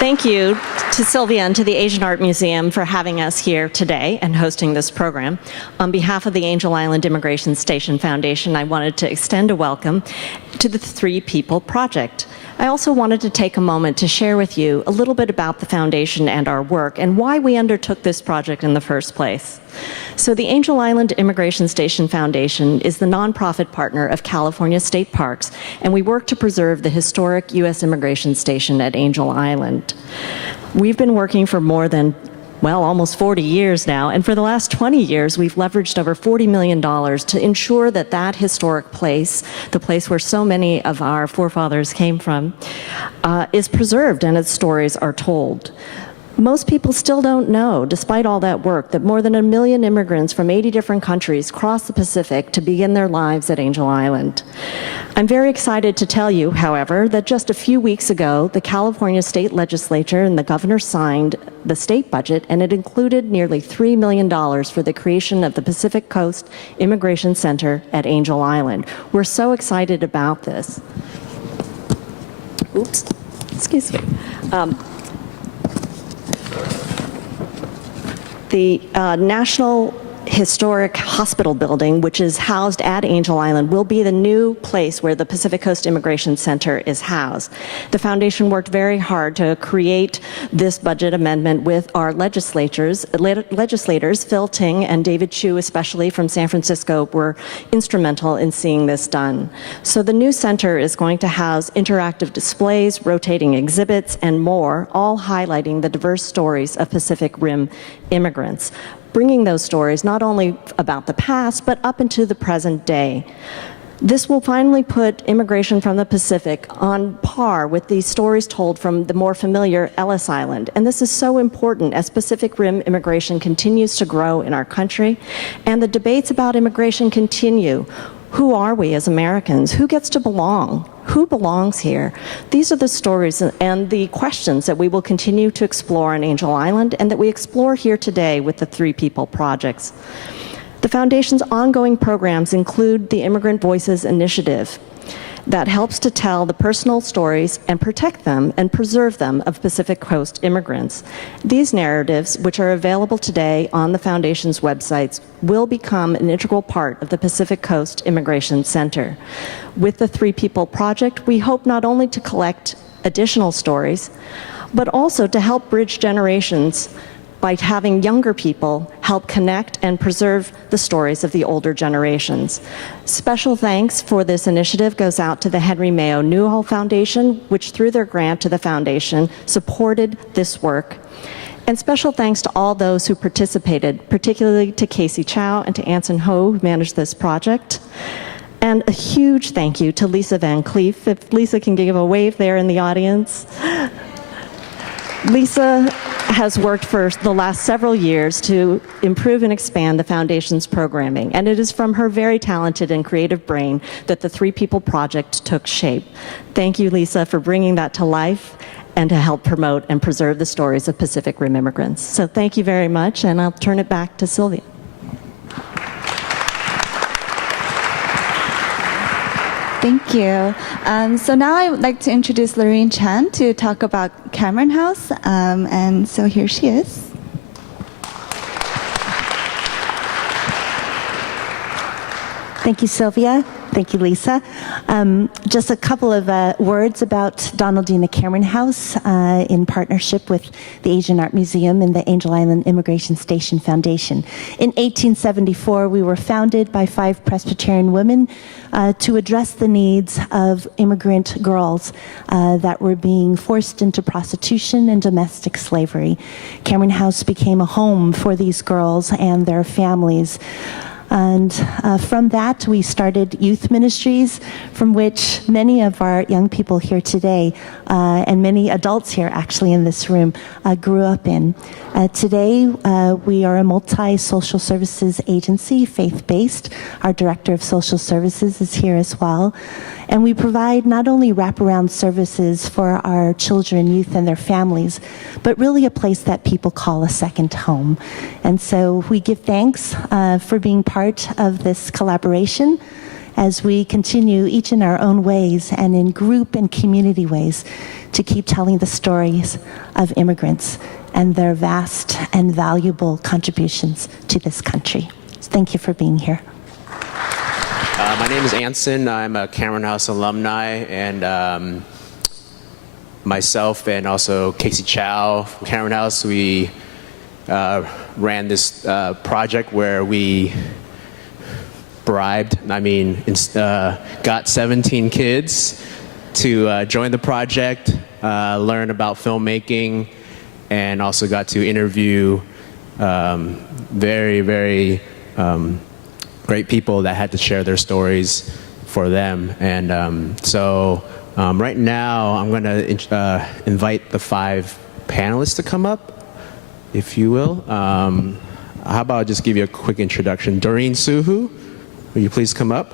Thank you to Sylvia and to the Asian Art Museum for having us here today and hosting this program. On behalf of the Angel Island Immigration Station Foundation, I wanted to extend a welcome to the Three People Project. I also wanted to take a moment to share with you a little bit about the foundation and our work and why we undertook this project in the first place. So the Angel Island Immigration Station Foundation is the nonprofit partner of California State Parks, and we work to preserve the historic U.S. immigration station at Angel Island. We've been working for more than almost 40 years now, and for the last 20 years, we've leveraged over $40 million to ensure that that historic place, the place where so many of our forefathers came from, is preserved and its stories are told. Most people still don't know, despite all that work, that more than 1 million immigrants from 80 different countries crossed the Pacific to begin their lives at Angel Island. I'm very excited to tell you, however, that just a few weeks ago, the California State Legislature and the governor signed the state budget, and it included nearly $3 million for the creation of the Pacific Coast Immigration Center at Angel Island. We're so excited about this. Oops, excuse me. The National Historic Hospital Building, which is housed at Angel Island, will be the new place where the Pacific Coast Immigration Center is housed. The foundation worked very hard to create this budget amendment with our legislators. Phil Ting and David Chu, especially from San Francisco, were instrumental in seeing this done. So the new center is going to house interactive displays, rotating exhibits, and more, all highlighting the diverse stories of Pacific Rim immigrants, bringing those stories not only about the past, but up into the present day. This will finally put immigration from the Pacific on par with the stories told from the more familiar Ellis Island. And this is so important as Pacific Rim immigration continues to grow in our country, and the debates about immigration continue. Who are we as Americans? Who gets to belong? Who belongs here? These are the stories and the questions that we will continue to explore on Angel Island and that we explore here today with the Three People Projects. The Foundation's ongoing programs include the Immigrant Voices Initiative that helps to tell the personal stories and protect them and preserve them of Pacific Coast immigrants. These narratives, which are available today on the Foundation's websites, will become an integral part of the Pacific Coast Immigration Center. With the Three People Project, we hope not only to collect additional stories, but also to help bridge generations by having younger people help connect and preserve the stories of the older generations. Special thanks for this initiative goes out to the Henry Mayo Newhall Foundation, which through their grant to the foundation supported this work. And special thanks to all those who participated, particularly to Casey Chow and to Anson Ho, who managed this project. And a huge thank you to Lisa Van Cleef. If Lisa can give a wave there in the audience. Lisa has worked for the last several years to improve and expand the Foundation's programming, and it is from her very talented and creative brain that the Three People Project took shape. Thank you, Lisa, for bringing that to life and to help promote and preserve the stories of Pacific Rim immigrants. So thank you very much, and I'll turn it back to Sylvia. Thank you. So now I would like to introduce Lorraine Chan to talk about Cameron House. And so here she is. Thank you, Sylvia. Thank you, Lisa. Just a couple of words about Donaldina Cameron House in partnership with the Asian Art Museum and the Angel Island Immigration Station Foundation. In 1874, we were founded by 5 Presbyterian women to address the needs of immigrant girls that were being forced into prostitution and domestic slavery. Cameron House became a home for these girls and their families. And from that, we started youth ministries, from which many of our young people here today, and many adults here actually in this room, grew up in. Today, we are a multi-social services agency, faith-based. Our director of social services is here as well. And we provide not only wraparound services for our children, youth, and their families, but really a place that people call a second home. And so we give thanks for being part of this collaboration. as we continue, each in our own ways and in group and community ways, to keep telling the stories of immigrants and their vast and valuable contributions to this country. Thank you for being here. My name is Anson. I'm a Cameron House alumni, and myself and also Casey Chow from Cameron House, we ran this project where we got 17 kids to join the project, learn about filmmaking, and also got to interview very, very great people that had to share their stories for them. And so right now, I'm going to invite the 5 panelists to come up, if you will. How about I just give you a quick introduction? Doreen Suhu, will you please come up?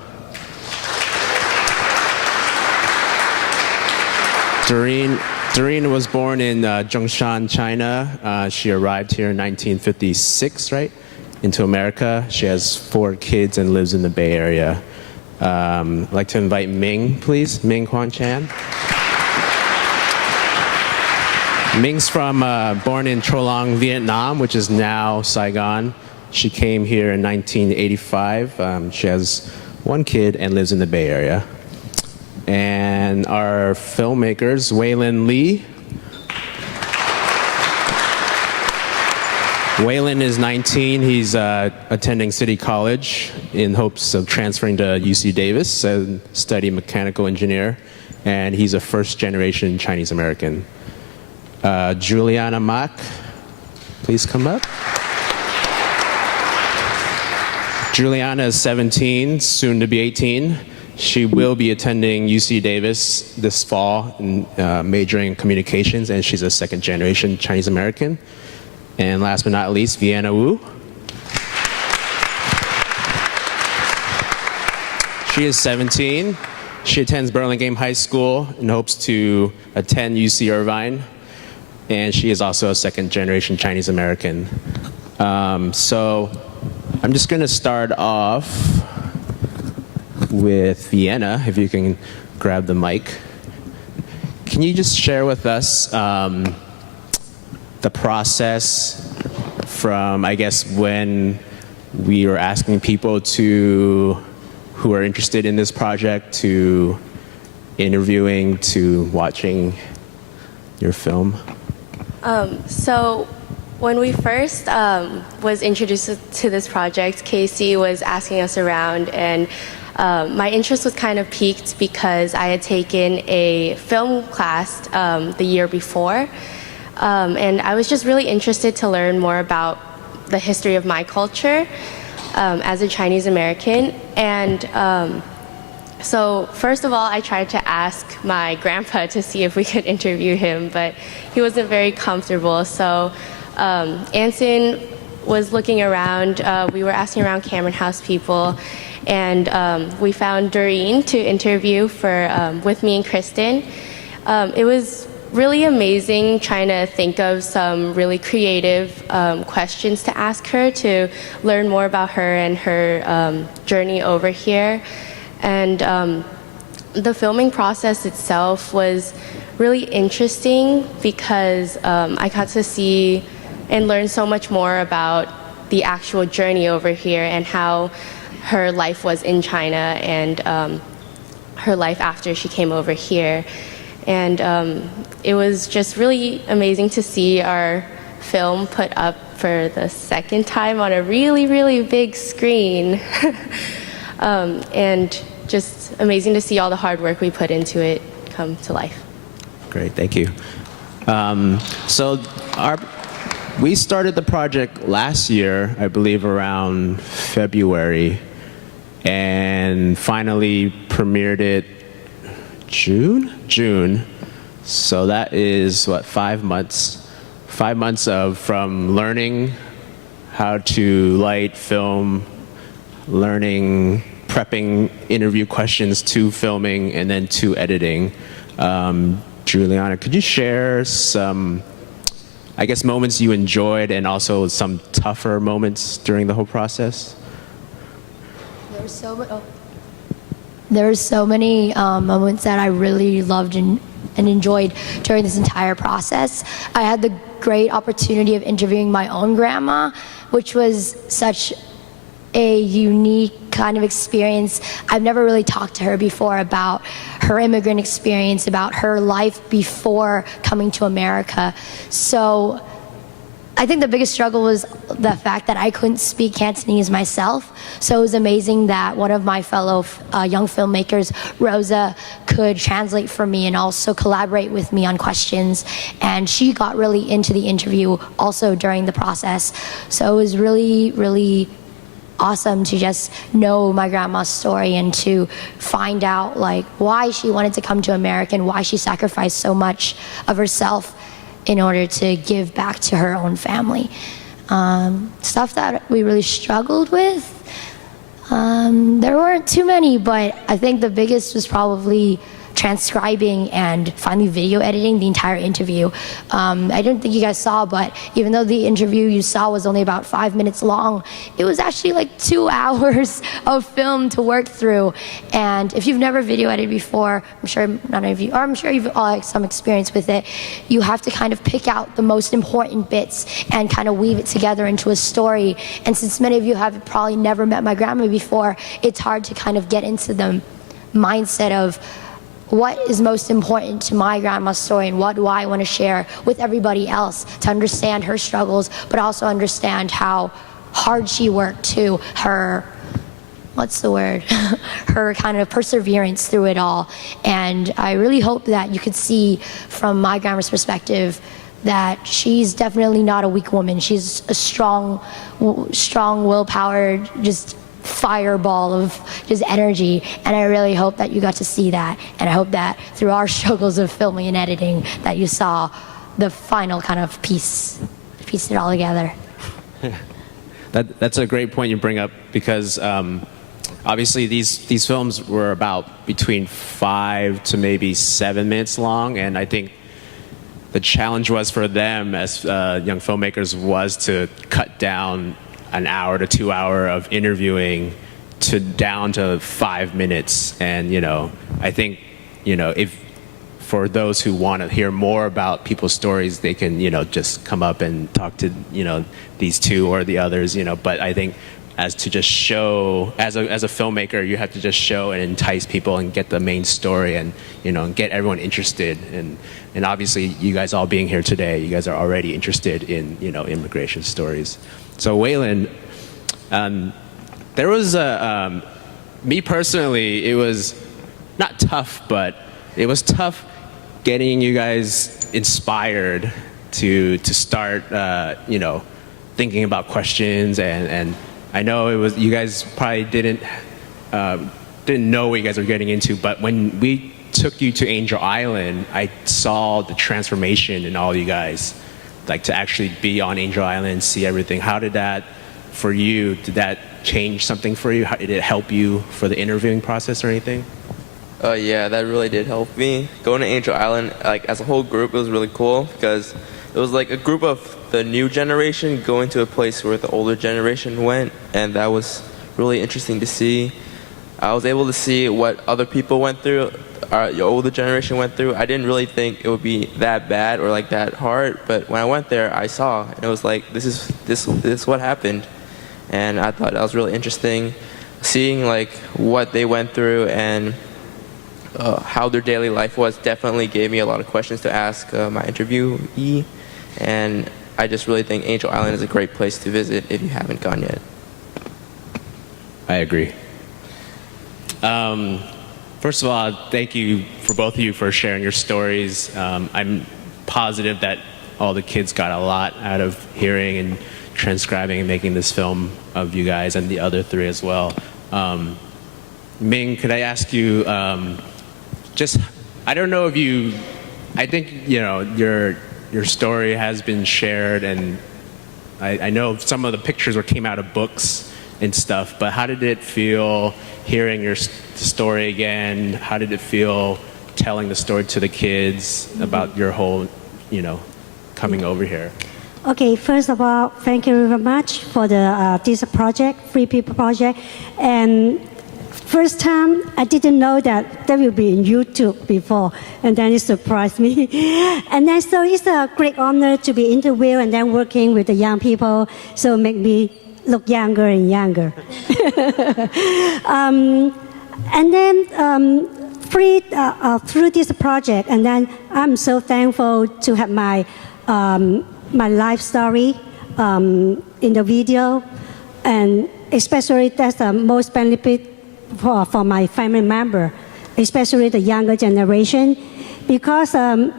Doreen was born in Zhongshan, China. She arrived here in 1956, right, into America. She has 4 kids and lives in the Bay Area. I'd like to invite Ming, please. Ming Huang Chan. Ming's born in Tro Long, Vietnam, which is now Saigon. She came here in 1985. She has 1 kid and lives in the Bay Area. And our filmmakers, Waylon Lee. Waylon is 19. He's attending City College in hopes of transferring to UC Davis and study mechanical engineer. And he's a first-generation Chinese American. Juliana Mak, please come up. Juliana is 17, soon to be 18. She will be attending UC Davis this fall, and majoring in communications, and she's a second-generation Chinese American. And last but not least, Vienna Wu. She is 17. She attends Burlingame High School and hopes to attend UC Irvine. And she is also a second-generation Chinese American. So I'm just going to start off with Vienna, if you can grab the mic. Can you just share with us the process from, I guess, when we were asking people who are interested in this project to interviewing to watching your film? So when we first was introduced to this project, Casey was asking us around, and my interest was kind of piqued because I had taken a film class the year before, and I was just really interested to learn more about the history of my culture as a Chinese American. And so first of all, I tried to ask my grandpa to see if we could interview him, but he wasn't very comfortable. So Anson was looking around. We were asking around Cameron House people, and we found Doreen to interview with me and Kristen. It was really amazing trying to think of some really creative questions to ask her to learn more about her and her journey over here. And the filming process itself was really interesting because I got to see and learn so much more about the actual journey over here and how her life was in China and her life after she came over here. And it was just really amazing to see our film put up for the 2nd time on a really, really big screen. And just amazing to see all the hard work we put into it come to life. Great, thank you. So we started the project last year, I believe around February, and finally premiered it June. So that is what, 5 months? 5 months from learning how to light, film, learning, prepping interview questions to filming, and then to editing. Juliana, could you share some, I guess, moments you enjoyed and also some tougher moments during the whole process? There was so much. There were so many moments that I really loved and enjoyed during this entire process. I had the great opportunity of interviewing my own grandma, which was such a unique kind of experience. I've never really talked to her before about her immigrant experience, about her life before coming to America. So I think the biggest struggle was the fact that I couldn't speak Cantonese myself. So it was amazing that one of my fellow young filmmakers, Rosa, could translate for me and also collaborate with me on questions. And she got really into the interview also during the process. So it was really, really awesome to just know my grandma's story and to find out like why she wanted to come to America and why she sacrificed so much of herself in order to give back to her own family. Stuff that we really struggled with, there weren't too many, but I think the biggest was probably transcribing and finally video editing the entire interview. I didn't think you guys saw, but even though the interview you saw was only about 5 minutes long, it was actually like 2 hours of film to work through. And if you've never video edited before, I'm sure none of you, or I'm sure you've all had some experience with it, you have to kind of pick out the most important bits and kind of weave it together into a story. And since many of you have probably never met my grandma before, it's hard to kind of get into the mindset of what is most important to my grandma's story and what do I want to share with everybody else to understand her struggles, but also understand how hard she worked too, her, what's the word, her kind of perseverance through it all. And I really hope that you could see from my grandma's perspective that she's definitely not a weak woman. She's a strong willpower, just fireball of just energy, and I really hope that you got to see that, and I hope that through our struggles of filming and editing that you saw the final kind of piece it all together. That's a great point you bring up because obviously these films were about between 5 to maybe 7 minutes long, and I think the challenge was for them as young filmmakers was to cut down an hour to 2 hour of interviewing down to 5 minutes. And, I think, if for those who want to hear more about people's stories, they can, just come up and talk to, these two or the others, but I think as a filmmaker, you have to just show and entice people and get the main story and, and get everyone interested. And obviously you guys all being here today, you guys are already interested in, immigration stories. So Waylon, there was me personally, it was not tough, but it was tough getting you guys inspired to start, thinking about questions. And I know it was, you guys probably didn't know what you guys were getting into, but when we took you to Angel Island, I saw the transformation in all you guys. Like to actually be on Angel Island and see everything. How did that, for you, did that change something for you? How did it help you for the interviewing process or anything? Yeah, that really did help me. Going to Angel Island, like as a whole group, it was really cool because it was like a group of the new generation going to a place where the older generation went, and that was really interesting to see. I was able to see what other people went through, your older generation went through. I didn't really think it would be that bad or like that hard, but when I went there, I saw, and it was like, this is what happened. And I thought that was really interesting, seeing like what they went through and how their daily life was. Definitely gave me a lot of questions to ask my interviewee, and I just really think Angel Island is a great place to visit if you haven't gone yet. I agree. First of all, thank you for both of you for sharing your stories. I'm positive that all the kids got a lot out of hearing and transcribing and making this film of you guys and the other three as well. Ming, could I ask you, I don't know if you, I think, your story has been shared, and I know some of the pictures came out of books and stuff, but how did it feel hearing your story again? How did it feel telling the story to the kids about your whole, coming over here? Okay, first of all, thank you very much for the this project, Free People Project. And first time I didn't know that will be in YouTube before, and then it surprised me. And then so it's a great honor to be interviewed and then working with the young people, so make me look younger and younger. And then through this project, and then I'm so thankful to have my life story in the video, and especially that's the most benefit for my family member, especially the younger generation, because I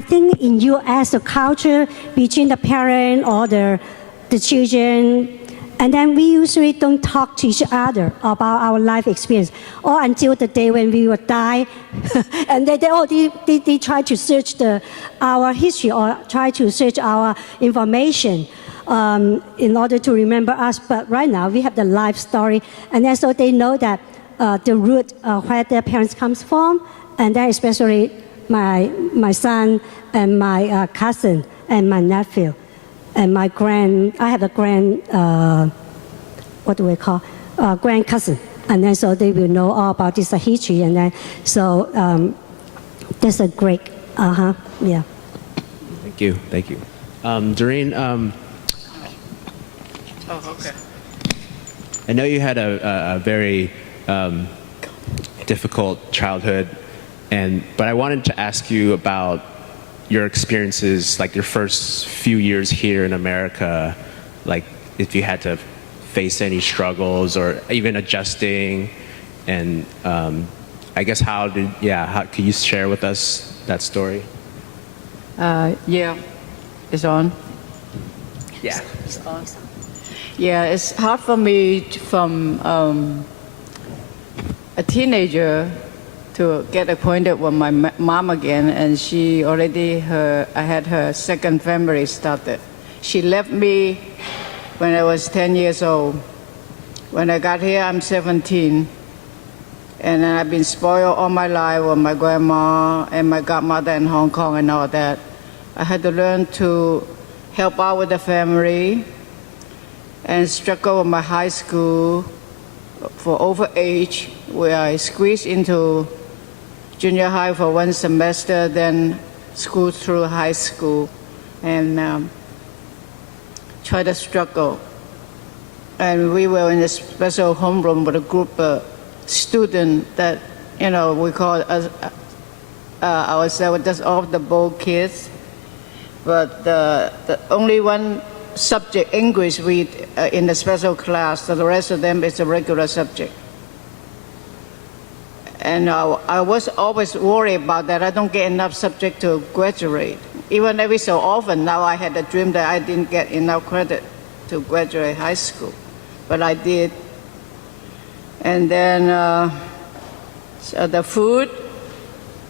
think in U.S. the culture between the parent or the children, and then we usually don't talk to each other about our life experience, or until the day when we will die, and they try to search our history or try to search our information in order to remember us. But right now we have the life story, and then so they know that the root where their parents comes from, and then especially my son and my cousin and my nephew. And I have a grand cousin. And then so they will know all about this history. And then so that's a great, yeah. Thank you. Doreen, okay. I know you had a very difficult childhood, but I wanted to ask you about your experiences, like your first few years here in America, like if you had to face any struggles or even adjusting, and I guess how can you share with us that story? Yeah, it's on. Yeah. It's on. Yeah, it's hard for me from a teenager to get acquainted with my mom again, and she already I had her second family started. She left me when I was 10 years old. When I got here, I'm 17, and I've been spoiled all my life with my grandma and my godmother in Hong Kong and all that. I had to learn to help out with the family and struggle with my high school for overage, where I squeezed into junior high for one semester, then school through high school, and try to struggle. And we were in a special homeroom with a group of students that, we call ourselves just off the boat kids. But the only one subject, English, we in the special class, so the rest of them is a regular subject. And I was always worried about that. I don't get enough subject to graduate. Even every so often, now I had a dream that I didn't get enough credit to graduate high school, but I did. And then so the food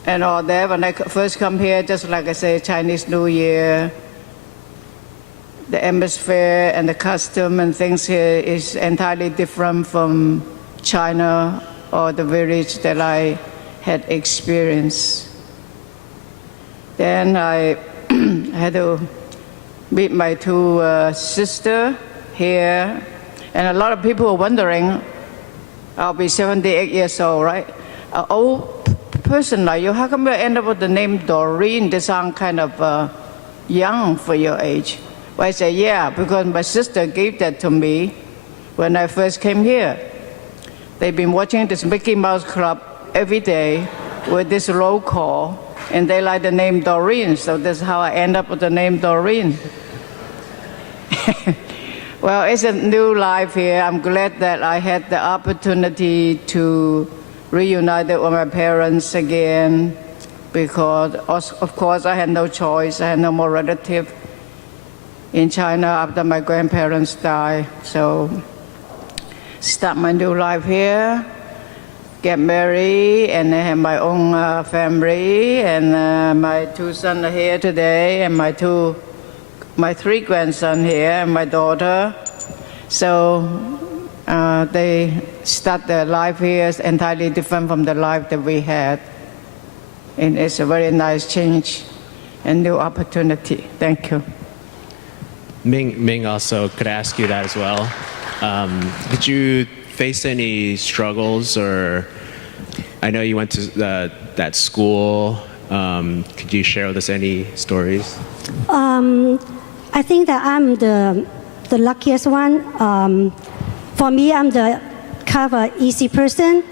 and all that, when I first come here, just like I say, Chinese New Year, the atmosphere and the custom and things here is entirely different from China or the village that I had experienced. Then I had to meet my two sisters here, and a lot of people were wondering, I'll be 78 years old, right? An old person like you, how come you end up with the name Doreen? They sound kind of young for your age. Well, I said, yeah, because my sister gave that to me when I first came here. They've been watching this Mickey Mouse Club every day with this roll call, and they like the name Doreen, so that's how I end up with the name Doreen. Well, it's a new life here. I'm glad that I had the opportunity to reunite with my parents again, because of course I had no choice. I had no more relative in China after my grandparents died. So start my new life here, get married, and I have my own family, and my two sons are here today, and my three grandsons here, and my daughter. So they start their life here is entirely different from the life that we had. And it's a very nice change and new opportunity. Thank you. Ming also could I ask you that as well. Did you face any struggles, or I know you went to that school. Could you share with us any stories? I think that I'm the luckiest one. For me, I'm the kind of an easy person.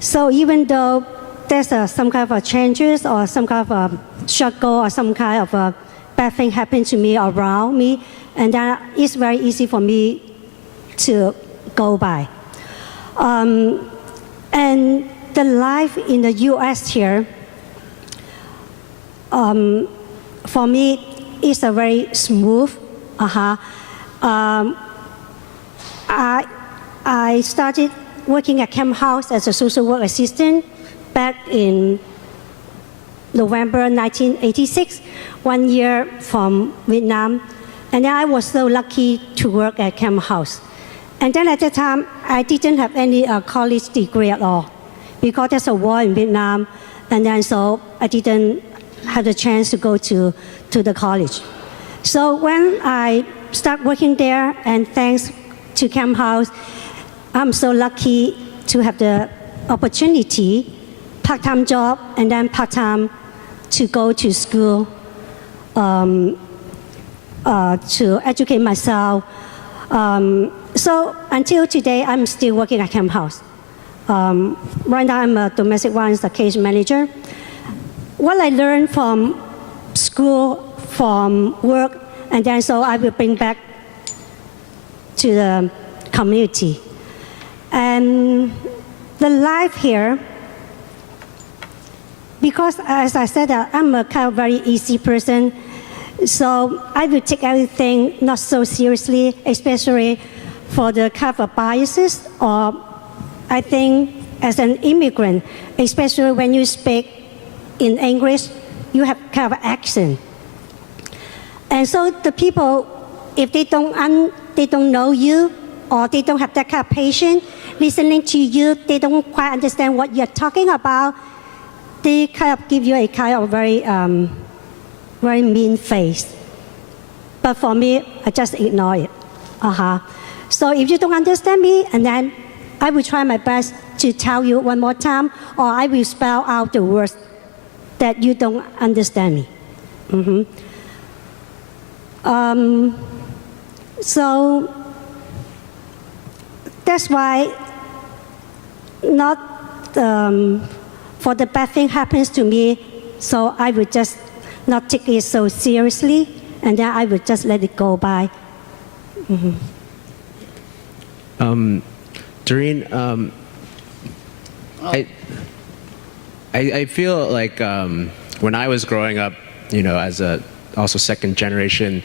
So even though there's some kind of a changes or some kind of a struggle or some kind of a bad thing happen to me around me, and then it's very easy for me to go by. And the life in the U.S. here, for me, is a very smooth. I started working at Camp House as a social work assistant back in November 1986, 1 year from Vietnam. And then I was so lucky to work at Camp House. And then at the time, I didn't have any college degree at all because there's a war in Vietnam. And then so I didn't have the chance to go to the college. So when I started working there, and thanks to Camp House, I'm so lucky to have the opportunity, part-time job, and then part-time to go to school to educate myself. So until today, I'm still working at Camp House. Right now, I'm a domestic violence case manager. What I learned from school, from work, and then so I will bring back to the community. And the life here, because as I said, I'm a kind of very easy person, so I will take everything not so seriously, especially for the kind of biases, or I think as an immigrant, especially when you speak in English, you have kind of accent. And so the people, if they don't know you, or they don't have that kind of patience listening to you, they don't quite understand what you're talking about, they kind of give you a kind of very mean face. But for me, I just ignore it. So if you don't understand me, and then I will try my best to tell you one more time, or I will spell out the words that you don't understand me. So that's why not for the bad thing happens to me, so I would just not take it so seriously, and then I would just let it go by. Doreen, I feel like when I was growing up, as a also second generation,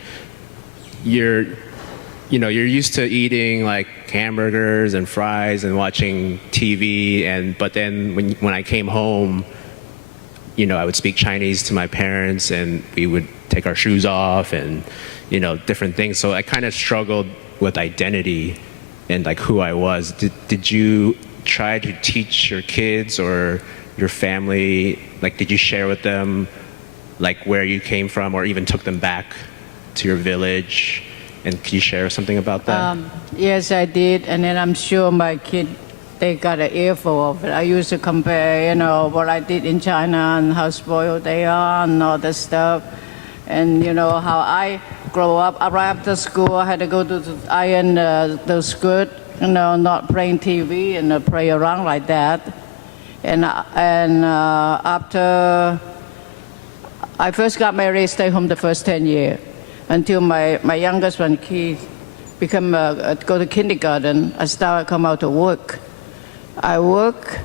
you're used to eating like hamburgers and fries and watching TV, but then when I came home, I would speak Chinese to my parents, and we would take our shoes off and different things. So I kind of struggled with identity and like who I was. Did you try to teach your kids or your family, like did you share with them like where you came from, or even took them back to your village? And can you share something about that? Yes, I did. And then I'm sure my kid, they got an earful of it. I used to compare, what I did in China and how spoiled they are and all that stuff. And, how I grow up. Right after school, I had to go to iron the skirt, not playing TV and play around like that. And after I first got married, stayed home the first 10 years. Until my youngest one, Keith, go to kindergarten, I started come out to work. I work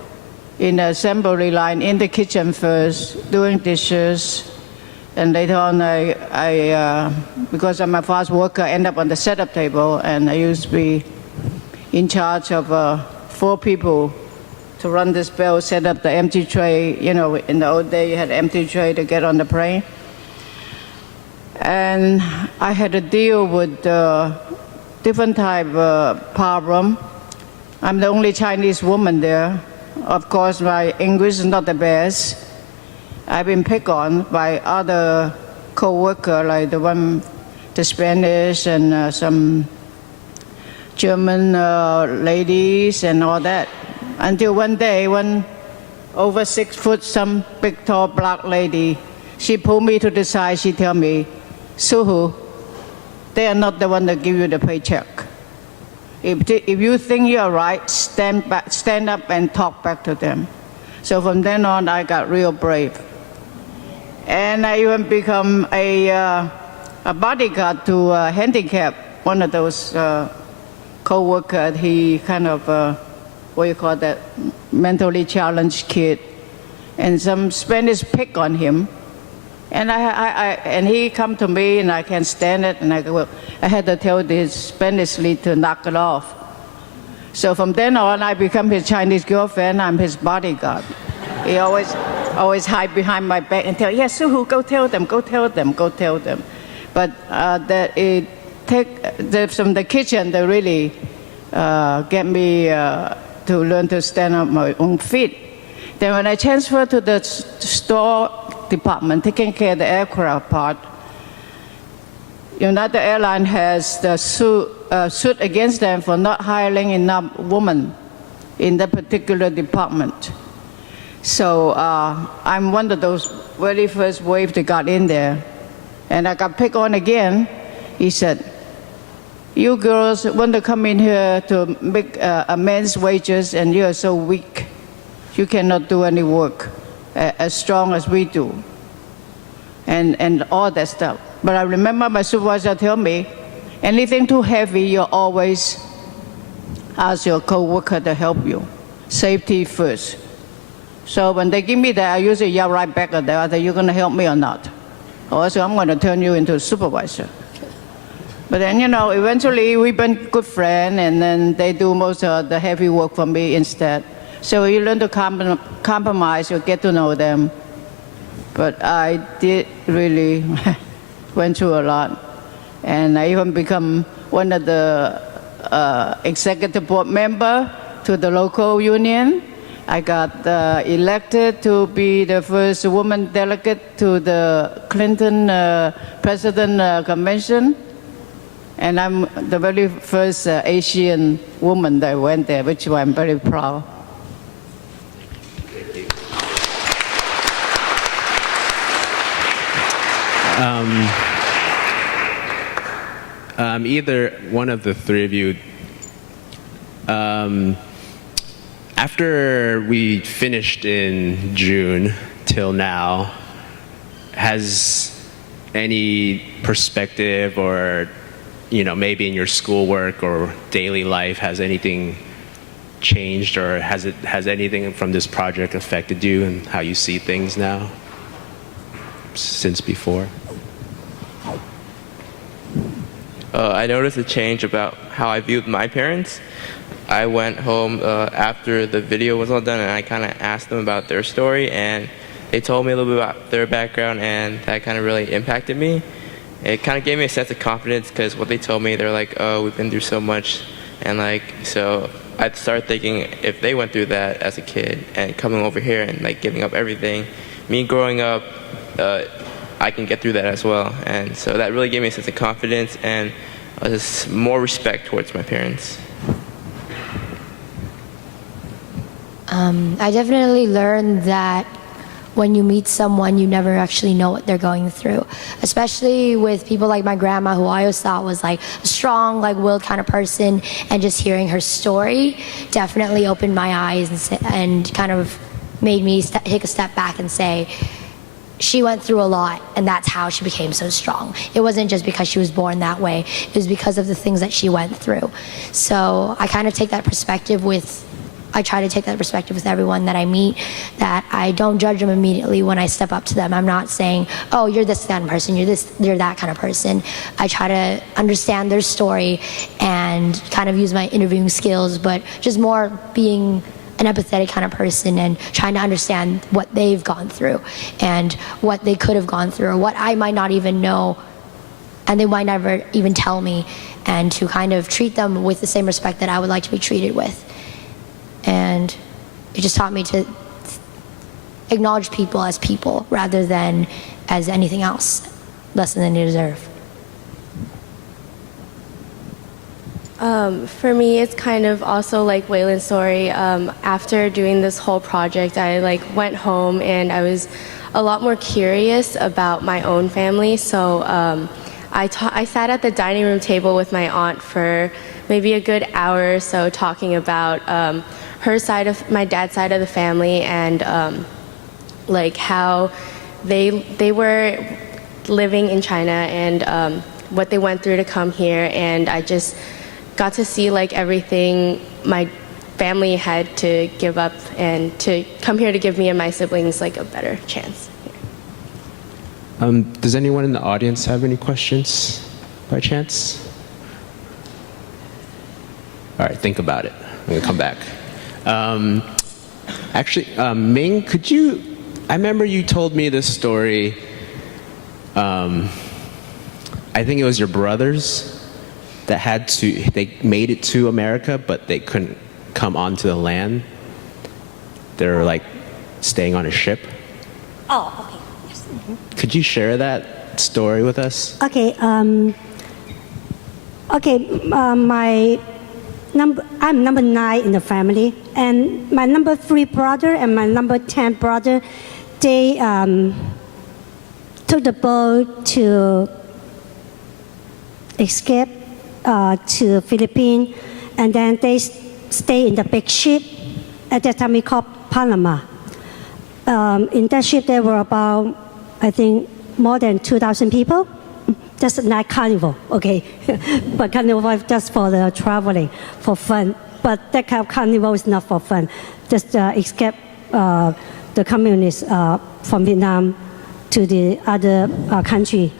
in the assembly line in the kitchen first, doing dishes, and later on, I because I'm a fast worker, I end up on the setup table, and I used to be in charge of 4 people to run this bell, set up the empty tray. In the old day, you had empty tray to get on the plane. And I had to deal with different type of problem. I'm the only Chinese woman there. Of course, my English is not the best. I've been picked on by other co-workers, like the Spanish and some German ladies and all that. Until one day, one over 6 foot, some big tall black lady, she pulled me to the side. She tell me, Suhu, they are not the one that give you the paycheck. If you think you are right, stand up and talk back to them. So from then on, I got real brave. And I even become a bodyguard to a handicap, one of those co-workers. He kind of, what you call that, mentally challenged kid. And some Spanish pick on him. And and he come to me and I can't stand it. And I go, well, I had to tell this Spanish lead to knock it off. So from then on, I become his Chinese girlfriend. I'm his bodyguard. He always hide behind my back and tell, yes, Suhu, go tell them, go tell them, go tell them. But from the kitchen, they really get me to learn to stand on my own feet. Then when I transferred to the store department, taking care of the aircraft part, United Airlines has the suit against them for not hiring enough women in that particular department. So I'm one of those very first wave that got in there. And I got picked on again. He said, you girls want to come in here to make a man's wages and you are so weak. You cannot do any work as strong as we do. And all that stuff. But I remember my supervisor tell me, anything too heavy, you always ask your co-worker to help you. Safety first. So when they give me that, I usually yell right back at them, are you going to help me or not? Or so I'm going to turn you into a supervisor. But then, eventually we've been good friends, and then they do most of the heavy work for me instead. So you learn to compromise, you get to know them. But I did really went through a lot. And I even become one of the executive board member to the local union. I got elected to be the first woman delegate to the Clinton President Convention. And I'm the very first Asian woman that went there, which I'm very proud. Either one of the three of you, after we finished in June till now, has any perspective or, maybe in your schoolwork or daily life, has anything changed, or has anything from this project affected you and how you see things now since before? I noticed a change about how I viewed my parents. I went home after the video was all done, and I kind of asked them about their story, and they told me a little bit about their background, and that kind of really impacted me. It kind of gave me a sense of confidence, because what they told me, they're like, oh, we've been through so much, and so I started thinking, if they went through that as a kid and coming over here and giving up everything, me growing up, I can get through that as well. And so that really gave me a sense of confidence and just more respect towards my parents. I definitely learned that when you meet someone, you never actually know what they're going through, especially with people like my grandma, who I always thought was a strong, willed kind of person, and just hearing her story definitely opened my eyes and kind of made me take a step back and say, she went through a lot, and that's how she became so strong. It wasn't just because she was born that way. It was because of the things that she went through. So I kind of take that perspective I try to take that perspective with everyone that I meet, that I don't judge them immediately when I step up to them. I'm not saying, oh, you're this kind of person, you're that kind of person. I try to understand their story and kind of use my interviewing skills, but just more being an empathetic kind of person and trying to understand what they've gone through and what they could have gone through, or what I might not even know and they might never even tell me, and to kind of treat them with the same respect that I would like to be treated with. And it just taught me to acknowledge people as people rather than as anything else, less than they deserve. For me, it's kind of also like Waylon's story. After doing this whole project, I went home and I was a lot more curious about my own family. So I sat at the dining room table with my aunt for maybe a good hour or so, talking about my dad's side of the family, and how they were living in China, and what they went through to come here. And I just got to see everything my family had to give up, and to come here to give me and my siblings a better chance. Does anyone in the audience have any questions by chance? All right, think about it. I'm gonna come back. Actually, Ming, I remember you told me this story. I think it was your brothers that they made it to America, but they couldn't come onto the land. They were staying on a ship. Oh, okay. Yes. Could you share that story with us? Okay. I'm number 9 in the family, and my number 3 brother and my number 10 brother, they took the boat to escape to Philippines, and then they stay in the big ship. At that time we called Panama. In that ship there were about, I think, more than 2,000 people. Just like Carnival, okay? But Carnival is just for the traveling, for fun. But that kind of Carnival is not for fun. Just escape the communists from Vietnam to the other country.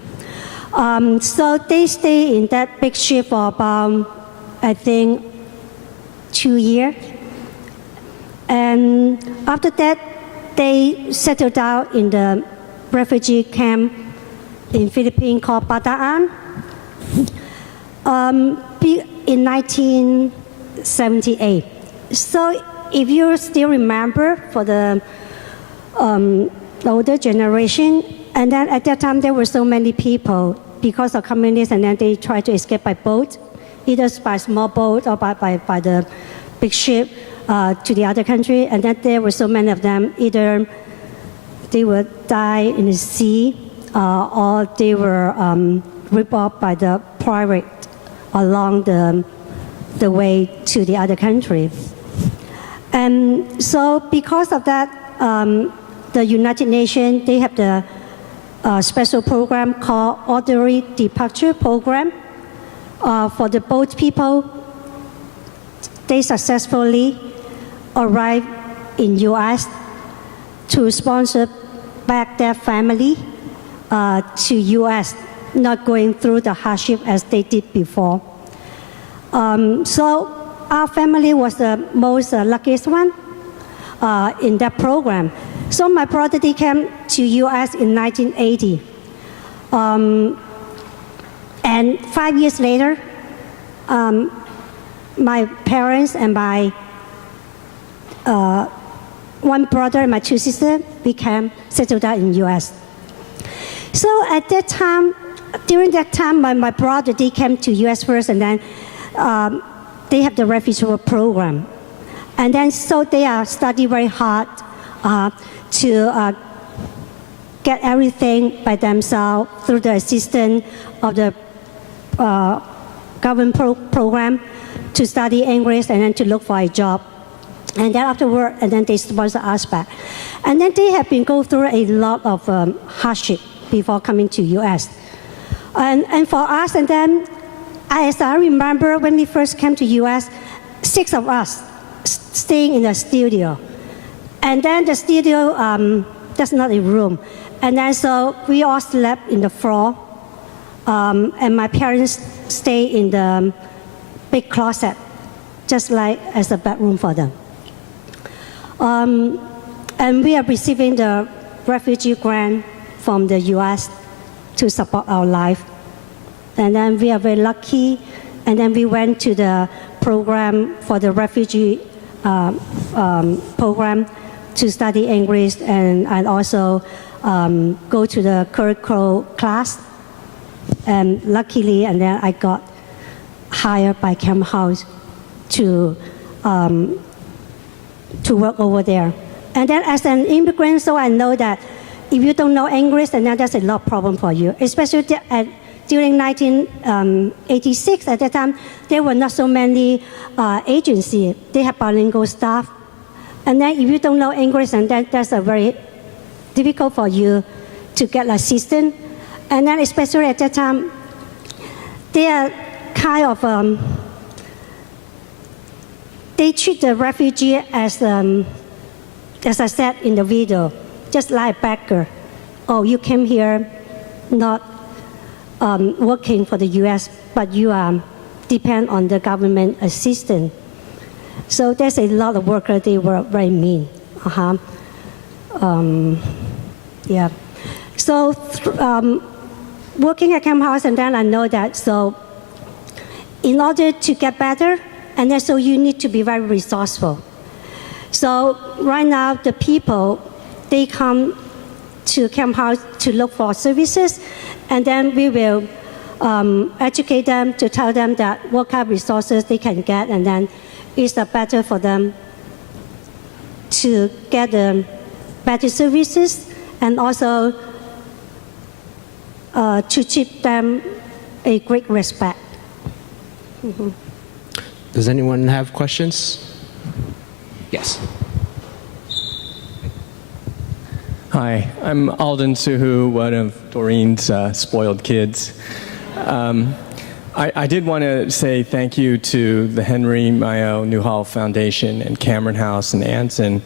So they stay in that big ship for about, I think, 2 years. And after that, they settled down in the refugee camp in Philippines called Bataan. In 1978. So if you still remember, for the older generation, and then at that time there were so many people because of communists, and then they tried to escape by boat, either by small boat or by the big ship to the other country. And then there were so many of them, either they would die in the sea, or they were ripped off by the pirate along the way to the other country. And so because of that, the United Nations, they have the special program called Orderly Departure Program for the boat people. They successfully arrived in U.S. to sponsor back their family to U.S., not going through the hardship as they did before. So our family was the most luckiest one in that program. So my brother, they came to U.S. in 1980. And 5 years later, my parents and my one brother and my 2 sisters became settled down in U.S. So at that time, during that time, my brother, they came to U.S. first, and then they have the refugee program. And then so they are studying very hard to get everything by themselves through the assistance of the government program to study English and then to look for a job. And then afterward, and then they sponsor us back. And then they have been going through a lot of hardship before coming to U.S. And for us, and then as I remember when we first came to U.S., 6 of us staying in the studio. And then the studio, that's not a room. And then so we all slept in the floor. And my parents stayed in the big closet, just like as a bedroom for them. And we are receiving the refugee grant from the U.S. to support our life. And then we are very lucky. And then we went to the program for the refugee program to study English and also go to the curriculum class. And luckily, and then I got hired by Camp House to work over there. And then as an immigrant, so I know that if you don't know English, then that's a lot of problem for you, especially during 1986. At that time, there were not so many agencies. They have bilingual staff. And then if you don't know English, and that's a very difficult for you to get assistance. And then especially at that time, they are kind of, they treat the refugee as I said in the video, just like a beggar. Oh, you came here not working for the U.S., but you depend on the government assistance. So there's a lot of workers, they were very mean. Yeah. So working at Camp House, and then I know that, so in order to get better, and then so you need to be very resourceful. So right now, the people, they come to Camp House to look for services, and then we will educate them to tell them that what kind of resources they can get, and then it's better for them to get better services, and also to treat them a great respect. Mm-hmm. Does anyone have questions? Yes. Hi, I'm Alden Suhu, one of Doreen's spoiled kids. I did want to say thank you to the Henry Mayo Newhall Foundation and Cameron House and Anson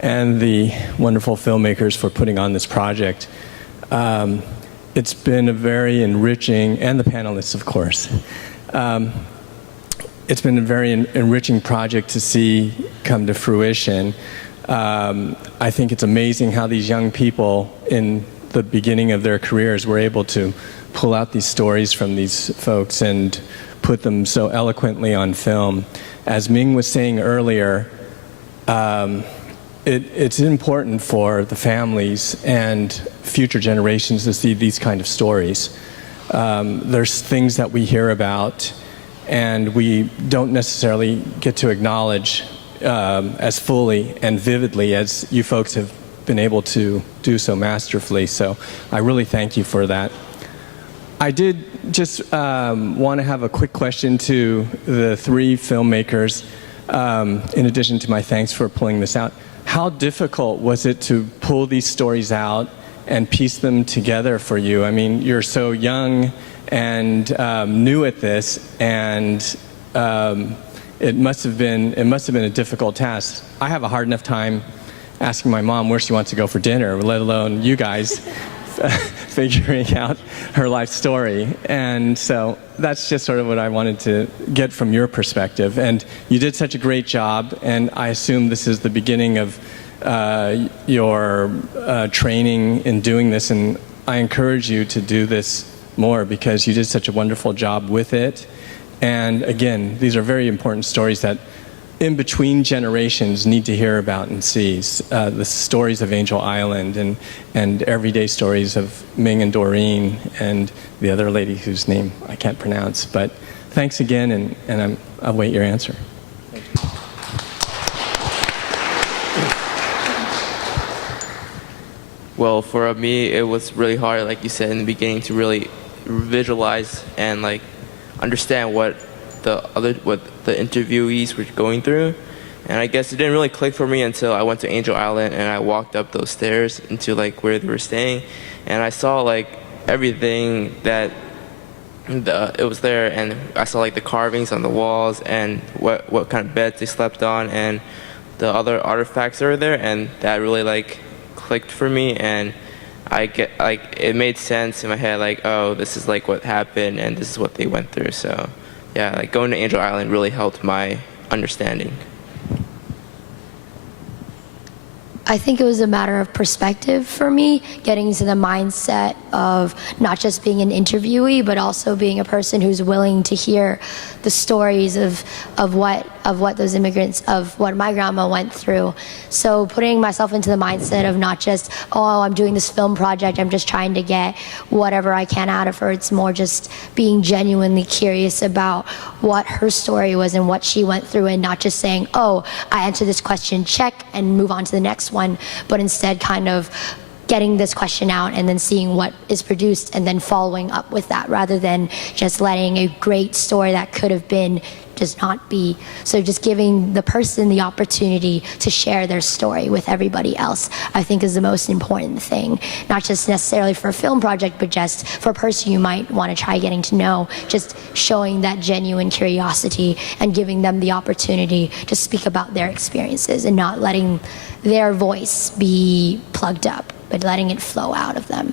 and the wonderful filmmakers for putting on this project. It's been a very enriching, and the panelists, of course. It's been a very enriching project to see come to fruition. I think it's amazing how these young people in the beginning of their careers were able to pull out these stories from these folks and put them so eloquently on film. As Ming was saying earlier, it's important for the families and future generations to see these kind of stories. There's things that we hear about and we don't necessarily get to acknowledge as fully and vividly as you folks have been able to do so masterfully. So I really thank you for that. I did just want to have a quick question to the three filmmakers, in addition to my thanks for pulling this out. How difficult was it to pull these stories out and piece them together for you? I mean, you're so young and new at this, and it must have been a difficult task. I have a hard enough time asking my mom where she wants to go for dinner, let alone you guys figuring out her life story. And so that's just sort of what I wanted to get from your perspective. And you did such a great job, and I assume this is the beginning of your training in doing this, and I encourage you to do this more because you did such a wonderful job with it. And again, these are very important stories that in between generations need to hear about and see. The stories of Angel Island and everyday stories of Ming and Doreen and the other lady whose name I can't pronounce. But thanks again, and I'll wait your answer. Well, for me, it was really hard, like you said in the beginning, to really visualize and like understand what the interviewees were going through. And I guess it didn't really click for me until I went to Angel Island and I walked up those stairs into like where they were staying, and I saw like everything that it was there, and I saw like the carvings on the walls and what kind of beds they slept on and the other artifacts that were there, and that really like clicked for me, and it made sense in my head, like, oh, this is like what happened and this is what they went through. So yeah, like going to Angel Island really helped my understanding. I think it was a matter of perspective for me, getting into the mindset of not just being an interviewee, but also being a person who's willing to hear the stories of what of what those immigrants, of what my grandma went through. So putting myself into the mindset of not just, oh, I'm doing this film project, I'm just trying to get whatever I can out of her. It's more just being genuinely curious about what her story was and what she went through, and not just saying, oh, I answered this question, check, and move on to the next one, but instead kind of getting this question out and then seeing what is produced and then following up with that, rather than just letting a great story that could have been just not be. So just giving the person the opportunity to share their story with everybody else, I think, is the most important thing. Not just necessarily for a film project, but just for a person you might want to try getting to know, just showing that genuine curiosity and giving them the opportunity to speak about their experiences and not letting their voice be plugged up, but letting it flow out of them.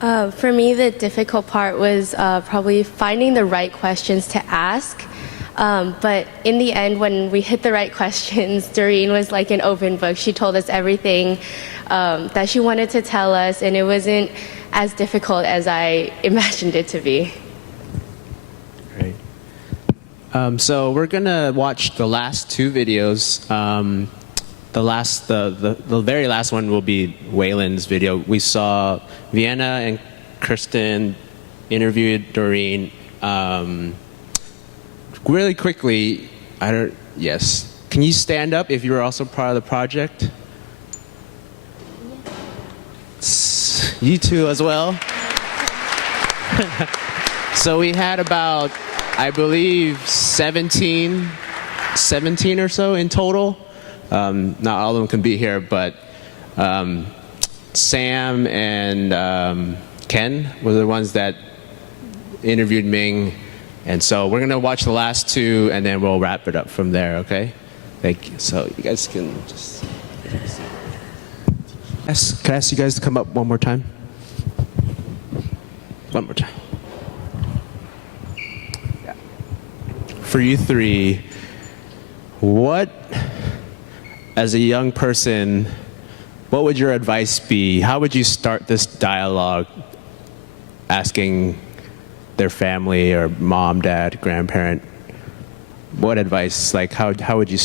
For me, the difficult part was probably finding the right questions to ask. But in the end, when we hit the right questions, Doreen was like an open book. She told us everything that she wanted to tell us, and it wasn't as difficult as I imagined it to be. Great. So we're gonna watch the last two videos. The very last one will be Waylon's video. We saw Vienna and Kristen interviewed Doreen. Really quickly, yes. Can you stand up if you were also part of the project? You too as well. So we had about, I believe, 17 or so in total. Not all of them can be here, but Sam and Ken were the ones that interviewed Ming. And so we're going to watch the last two, and then we'll wrap it up from there, okay? Thank you. So you guys can just... Can I ask you guys to come up one more time? One more time. Yeah. For you three, what... As a young person, what would your advice be? How would you start this dialogue asking their family or mom, dad, grandparent? What advice, like what would you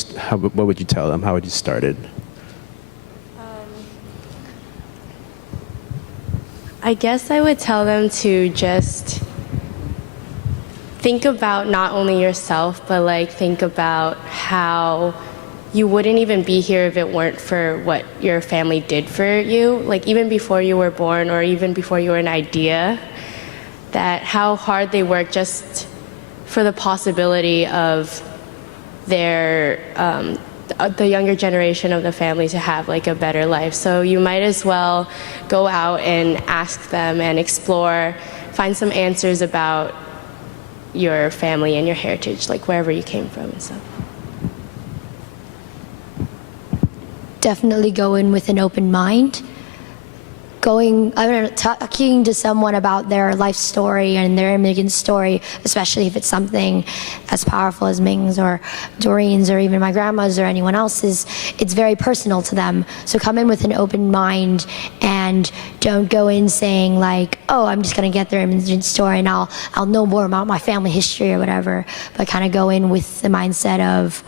tell them? How would you start it? I guess I would tell them to just think about not only yourself, but like think about how you wouldn't even be here if it weren't for what your family did for you. Like even before you were born, or even before you were an idea, that how hard they worked just for the possibility of their, the younger generation of the family to have like a better life. So you might as well go out and ask them and explore, find some answers about your family and your heritage, like wherever you came from and stuff. Definitely go in with an open mind. Talking to someone about their life story and their immigrant story, especially if it's something as powerful as Ming's or Doreen's or even my grandma's or anyone else's, it's very personal to them. So come in with an open mind and don't go in saying like, oh, I'm just gonna get their immigrant story and I'll know more about my family history or whatever, but kind of go in with the mindset of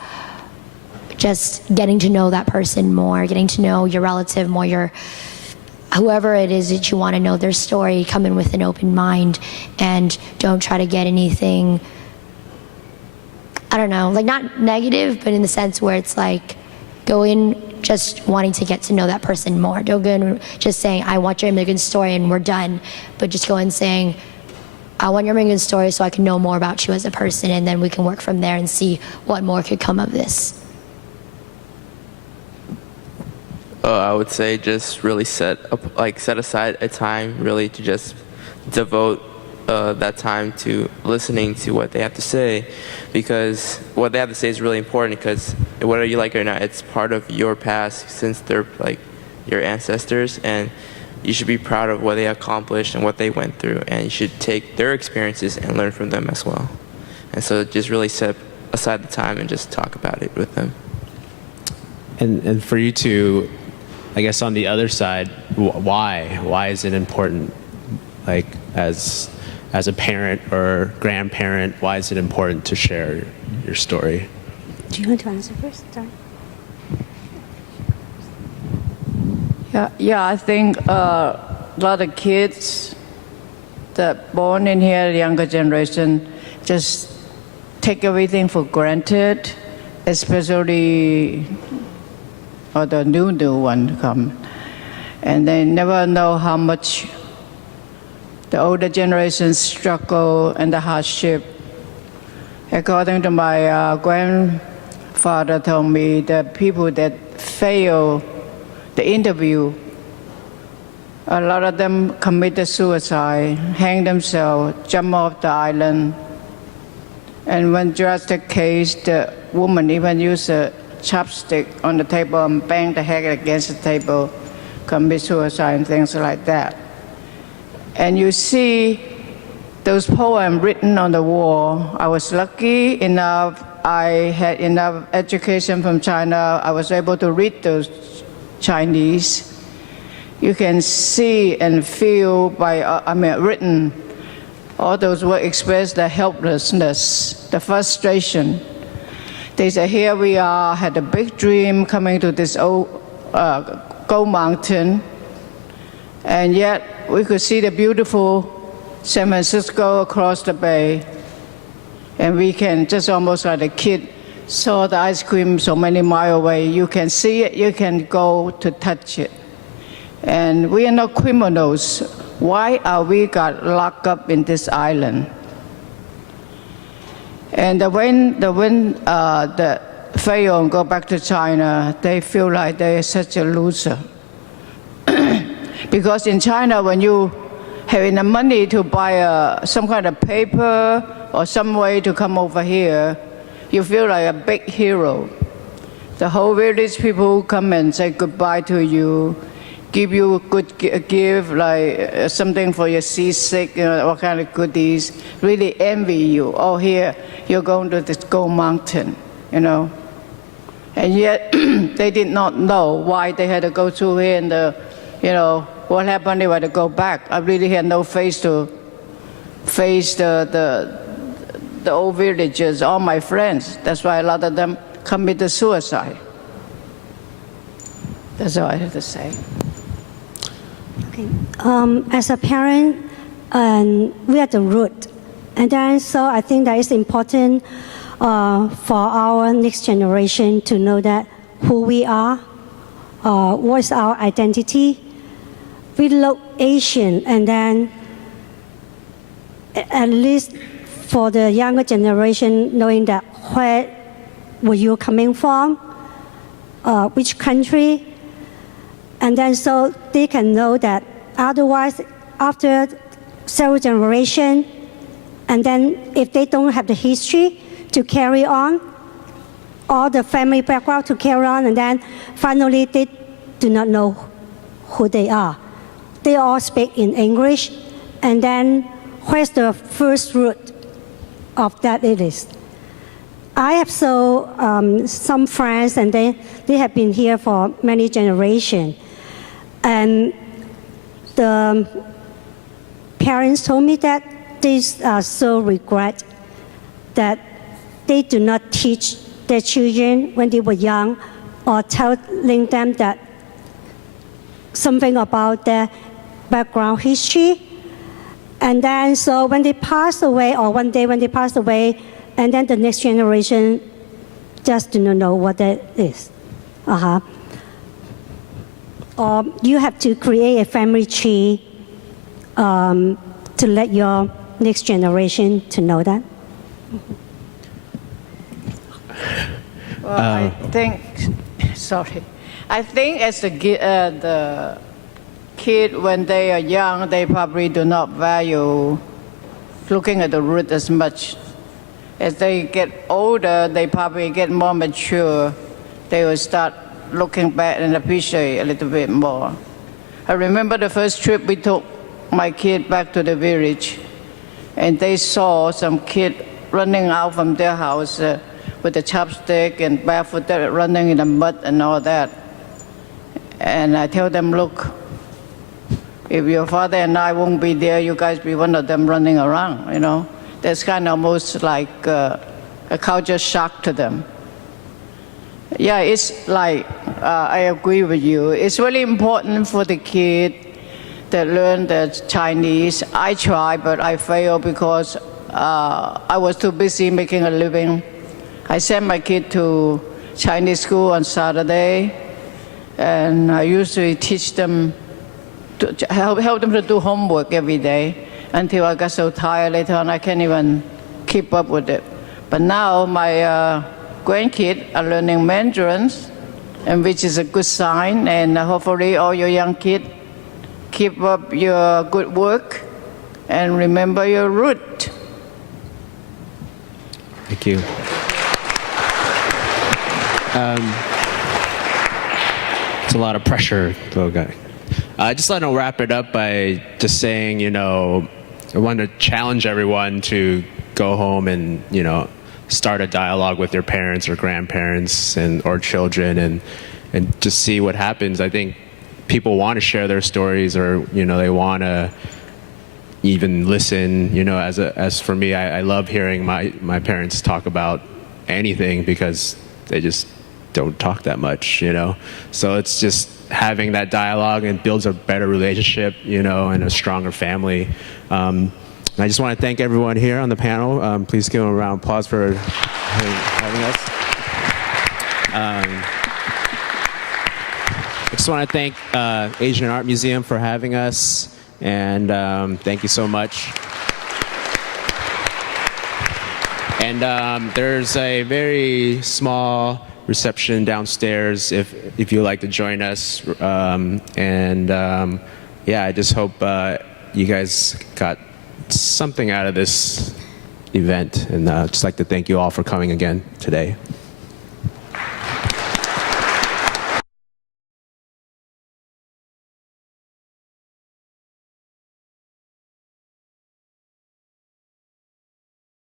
just getting to know that person more, getting to know your relative more, whoever it is that you want to know their story. Come in with an open mind and don't try to get anything, I don't know, like not negative, but in the sense where it's like, go in just wanting to get to know that person more. Don't go in just saying, I want your immigrant story and we're done, but just go in saying, I want your immigrant story so I can know more about you as a person, and then we can work from there and see what more could come of this. I would say just really set aside a time really to just devote that time to listening to what they have to say, because what they have to say is really important, because whether you like it or not, it's part of your past since they're like your ancestors, and you should be proud of what they accomplished and what they went through, and you should take their experiences and learn from them as well. And so just really set aside the time and just talk about it with them. And for you two, I guess on the other side, why is it important? Like as as a parent or grandparent, why is it important to share your story? Do you want to answer first? Sorry. Yeah, I think a lot of kids that born in here, the younger generation, just take everything for granted, especially the new one come, and they never know how much the older generation struggle and the hardship. According to my grandfather told me, the people that fail the interview, a lot of them committed suicide, hang themselves, jump off the island. And when judged the case, the woman even used a chopstick on the table and banged the head against the table, commit suicide and things like that. And you see those poems written on the wall. I was lucky enough, I had enough education from China, I was able to read those Chinese. You can see and feel by, written, all those words express the helplessness, the frustration. They say, here we are, had a big dream coming to this old gold mountain, and yet we could see the beautiful San Francisco across the bay, and we can, just almost like a kid saw the ice cream so many miles away, you can see it, you can go to touch it. And we are not criminals. Why are we got locked up in this island? And when the fail and go back to China, they feel like they're such a loser. Because in China, when you have enough money to buy some kind of paper or some way to come over here, you feel like a big hero. The whole village people come and say goodbye to you, give you a good gift, like something for your seasick, what kind of goodies, really envy you. Oh, here, you're going to this gold mountain, And yet, they did not know why they had to go through here and, what happened, they had to go back. I really had no face to face the old villagers, all my friends. That's why a lot of them committed suicide. That's all I have to say. Okay. As a parent, we are the root. And then, so I think that it's important for our next generation to know that who we are, what is our identity. We look Asian, and then at least for the younger generation, knowing that where were you coming from, which country, and then so they can know that otherwise, after several generations, and then if they don't have the history to carry on, all the family background to carry on, and then finally they do not know who they are. They all speak in English, and then where's the first root of that it is? I have some friends, and they have been here for many generations. And the parents told me that they so regret that they do not teach their children when they were young, or telling them that something about their background history. And then so when they pass away, or one day when they pass away, and then the next generation just do not know what that is. Or you have to create a family tree to let your next generation to know that. Well, I think as the kid, when they are young, they probably do not value looking at the root as much. As they get older, they probably get more mature. They will start looking back and appreciate a little bit more. I remember the first trip we took my kid back to the village, and they saw some kid running out from their house with a chopstick and barefoot, running in the mud and all that. And I tell them, look, If your father and I won't be there, you guys be one of them running around, you know. That's kind of almost like a culture shock to them. Yeah, it's like, I agree with you. It's really important for the kid that learn the Chinese. I tried, but I failed because I was too busy making a living. I sent my kid to Chinese school on Saturday, and I usually teach them, to help them to do homework every day until I got so tired later on I can't even keep up with it. But now my grandkids are learning Mandarin, and which is a good sign, and hopefully all your young kids keep up your good work and remember your root. Thank you. It's a lot of pressure, little guy. I just want to wrap it up by just saying, you know, I want to challenge everyone to go home and, you know, start a dialogue with your parents or grandparents or children and just see what happens. I think people want to share their stories, or, you know, they want to even listen. You know, as for me, I love hearing my parents talk about anything because they just don't talk that much, you know. So it's just having that dialogue and builds a better relationship, you know, and a stronger family. I just want to thank everyone here on the panel. Please give them a round of applause for having us. I just want to thank Asian Art Museum for having us, and thank you so much. And there's a very small reception downstairs if you'd like to join us. Yeah, I just hope you guys got something out of this event, and just like to thank you all for coming again today.